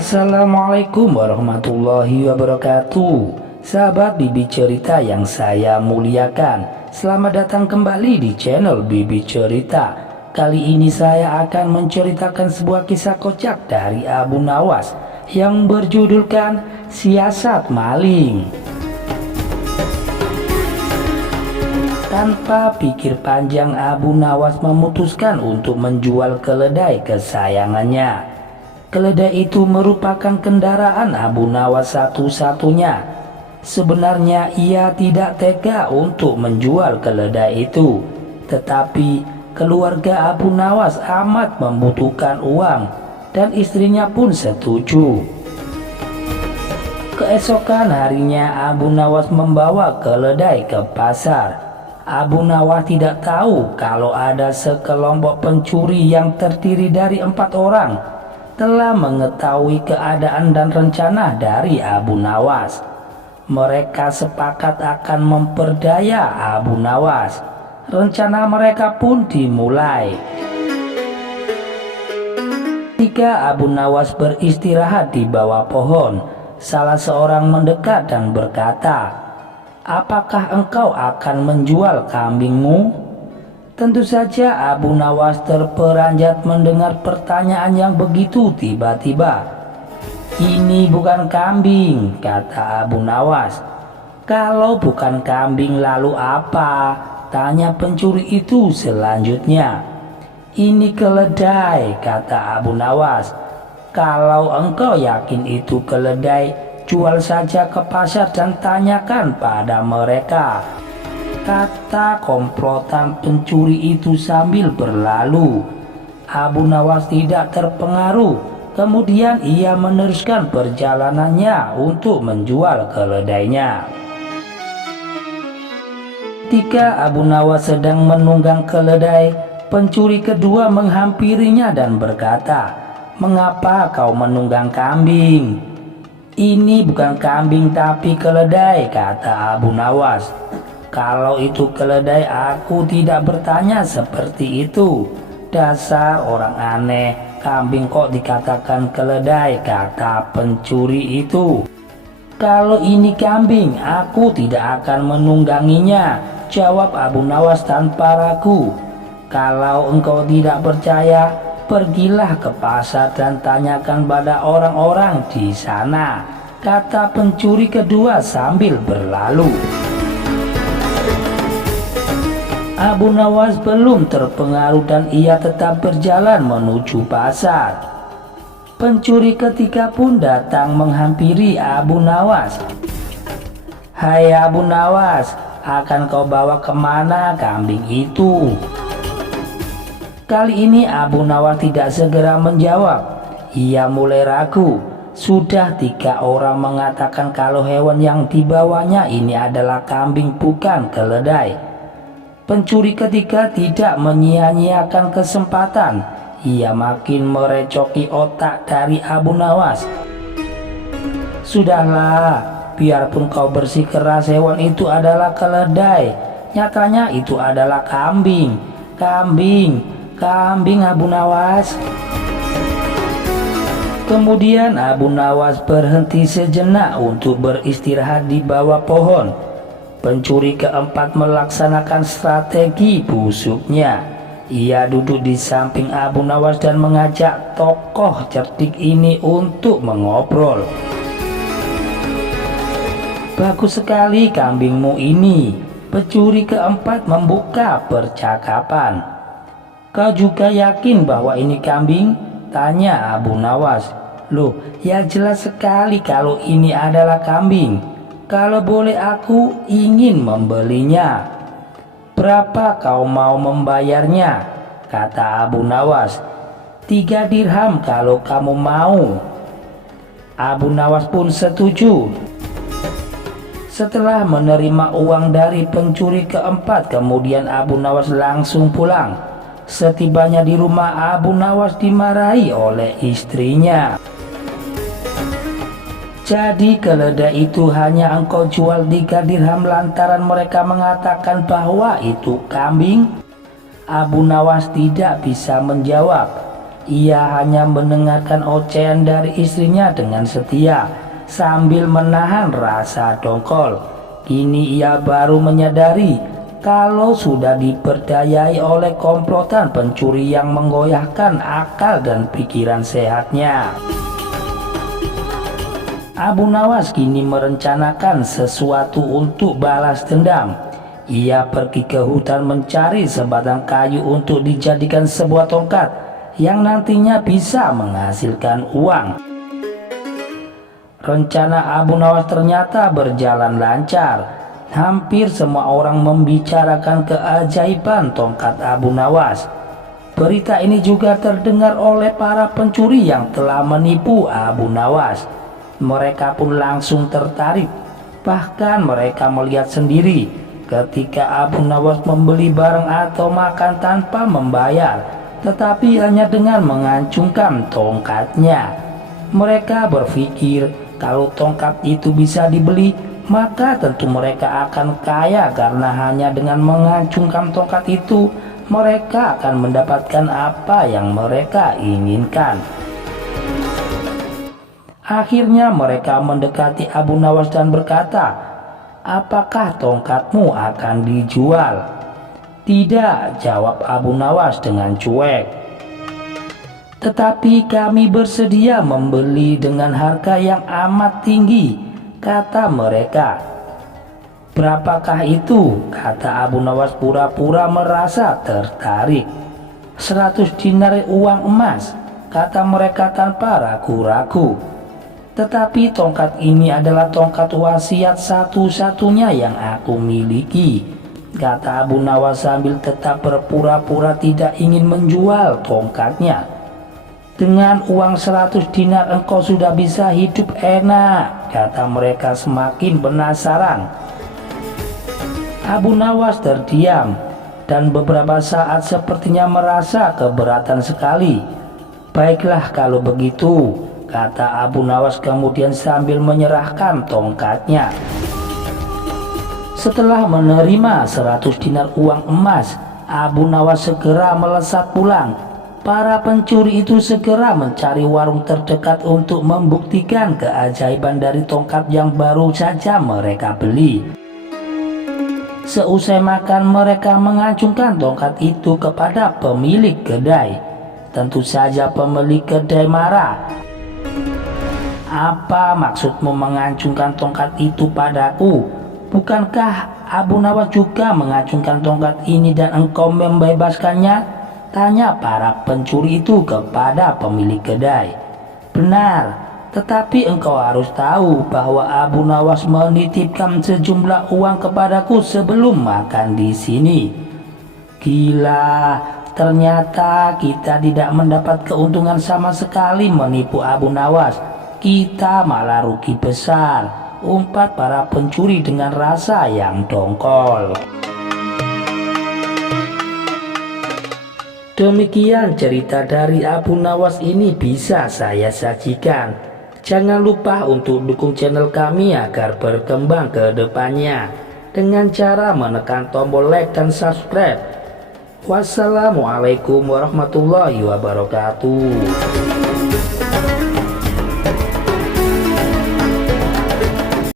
Assalamualaikum warahmatullahi wabarakatuh. Sahabat Bibi Cerita yang saya muliakan, selamat datang kembali di channel Bibi Cerita. Kali ini saya akan menceritakan sebuah kisah kocak dari Abu Nawas yang berjudulkan Siasat Maling. Tanpa pikir panjang, Abu Nawas memutuskan untuk menjual keledai kesayangannya. Keledai itu merupakan kendaraan Abu Nawas satu-satunya. Sebenarnya ia tidak tega untuk menjual keledai itu, tetapi keluarga Abu Nawas amat membutuhkan uang dan istrinya pun setuju. Keesokan harinya Abu Nawas membawa keledai ke pasar. Abu Nawas tidak tahu kalau ada sekelompok pencuri yang terdiri dari 4 orang telah mengetahui keadaan dan rencana dari Abu Nawas. Mereka sepakat akan memperdaya Abu Nawas. Rencana mereka pun dimulai. Ketika Abu Nawas beristirahat di bawah pohon, salah seorang mendekat dan berkata, "Apakah engkau akan menjual kambingmu?" Tentu saja Abu Nawas terperanjat mendengar pertanyaan yang begitu tiba-tiba. "Ini bukan kambing," kata Abu Nawas. "Kalau bukan kambing lalu apa?" tanya pencuri itu selanjutnya. "Ini keledai," kata Abu Nawas. "Kalau engkau yakin itu keledai, jual saja ke pasar dan tanyakan pada mereka," kata komplotan pencuri itu sambil berlalu. Abu Nawas tidak terpengaruh. Kemudian ia meneruskan perjalanannya untuk menjual keledainya. Ketika Abu Nawas sedang menunggang keledai, pencuri kedua menghampirinya dan berkata, "Mengapa kau menunggang kambing?" "Ini bukan kambing tapi keledai," kata Abu Nawas. "Kalau itu keledai aku tidak bertanya seperti itu. Dasar orang aneh, kambing kok dikatakan keledai," kata pencuri itu. "Kalau ini kambing aku tidak akan menungganginya," jawab Abu Nawas tanpa ragu. "Kalau engkau tidak percaya, pergilah ke pasar dan tanyakan pada orang-orang di sana," kata pencuri kedua sambil berlalu. Abu Nawas belum terpengaruh dan ia tetap berjalan menuju pasar. Pencuri ketiga pun datang menghampiri Abu Nawas. "Hai Abu Nawas, akan kau bawa kemana kambing itu?" Kali ini Abu Nawas tidak segera menjawab. Ia mulai ragu. Sudah 3 orang mengatakan kalau hewan yang dibawanya ini adalah kambing bukan keledai. Pencuri ketiga tidak menyia-nyiakan kesempatan. Ia makin merecoki otak dari Abu Nawas. "Sudahlah, biarpun kau bersikeras hewan itu adalah keledai, nyatanya itu adalah kambing. Kambing Abu Nawas." Kemudian Abu Nawas berhenti sejenak untuk beristirahat di bawah pohon. Pencuri keempat melaksanakan strategi busuknya. Ia duduk di samping Abu Nawas dan mengajak tokoh cerdik ini untuk mengobrol. "Bagus sekali kambingmu ini," pencuri keempat membuka percakapan. "Kau juga yakin bahwa ini kambing?" tanya Abu Nawas. "Loh, ya jelas sekali kalau ini adalah kambing. Kalau boleh aku ingin membelinya." "Berapa kau mau membayarnya?" kata Abu Nawas. 3 dirham kalau kamu mau." Abu Nawas pun setuju. Setelah menerima uang dari pencuri keempat, kemudian Abu Nawas langsung pulang. Setibanya di rumah, Abu Nawas dimarahi oleh istrinya. "Jadi keledai itu hanya engkau jual 3 dirham lantaran mereka mengatakan bahwa itu kambing?" Abu Nawas tidak bisa menjawab. Ia hanya mendengarkan ocehan dari istrinya dengan setia sambil menahan rasa dongkol. Kini ia baru menyadari kalau sudah diperdayai oleh komplotan pencuri yang menggoyahkan akal dan pikiran sehatnya. Abu Nawas kini merencanakan sesuatu untuk balas dendam. Ia pergi ke hutan mencari sebatang kayu untuk dijadikan sebuah tongkat yang nantinya bisa menghasilkan uang. Rencana Abu Nawas ternyata berjalan lancar. Hampir semua orang membicarakan keajaiban tongkat Abu Nawas. Berita ini juga terdengar oleh para pencuri yang telah menipu Abu Nawas. Mereka pun langsung tertarik. Bahkan mereka melihat sendiri ketika Abu Nawas membeli barang atau makan tanpa membayar, tetapi hanya dengan mengacungkan tongkatnya. Mereka berpikir kalau tongkat itu bisa dibeli, maka tentu mereka akan kaya karena hanya dengan mengacungkan tongkat itu mereka akan mendapatkan apa yang mereka inginkan. Akhirnya mereka mendekati Abu Nawas dan berkata, "Apakah tongkatmu akan dijual?" "Tidak," jawab Abu Nawas dengan cuek. "Tetapi kami bersedia membeli dengan harga yang amat tinggi," kata mereka. "Berapakah itu?" kata Abu Nawas pura-pura merasa tertarik. 100 dinar uang emas, kata mereka tanpa ragu-ragu. "Tetapi tongkat ini adalah tongkat wasiat satu-satunya yang aku miliki," kata Abu Nawas sambil tetap berpura-pura tidak ingin menjual tongkatnya. "Dengan uang 100 dinar engkau sudah bisa hidup enak," kata mereka semakin penasaran. Abu Nawas terdiam dan beberapa saat sepertinya merasa keberatan sekali. "Baiklah kalau begitu," kata Abu Nawas kemudian sambil menyerahkan tongkatnya. Setelah menerima 100 dinar uang emas, Abu Nawas segera melesat pulang. Para pencuri itu segera mencari warung terdekat untuk membuktikan keajaiban dari tongkat yang baru saja mereka beli. Seusai makan, mereka mengacungkan tongkat itu kepada pemilik kedai. Tentu saja pemilik kedai marah. "Apa maksudmu mengacungkan tongkat itu padaku? Bukankah Abu Nawas juga mengacungkan tongkat ini dan engkau membebaskannya?" tanya para pencuri itu kepada pemilik kedai. "Benar, tetapi engkau harus tahu bahwa Abu Nawas menitipkan sejumlah uang kepadaku sebelum makan di sini." "Gila, ternyata kita tidak mendapat keuntungan sama sekali menipu Abu Nawas. Kita malah rugi besar," umpat para pencuri dengan rasa yang dongkol. Demikian cerita dari Abu Nawas ini bisa saya sajikan. Jangan lupa untuk dukung channel kami agar berkembang ke depannya dengan cara menekan tombol like dan subscribe. Wassalamualaikum warahmatullahi wabarakatuh.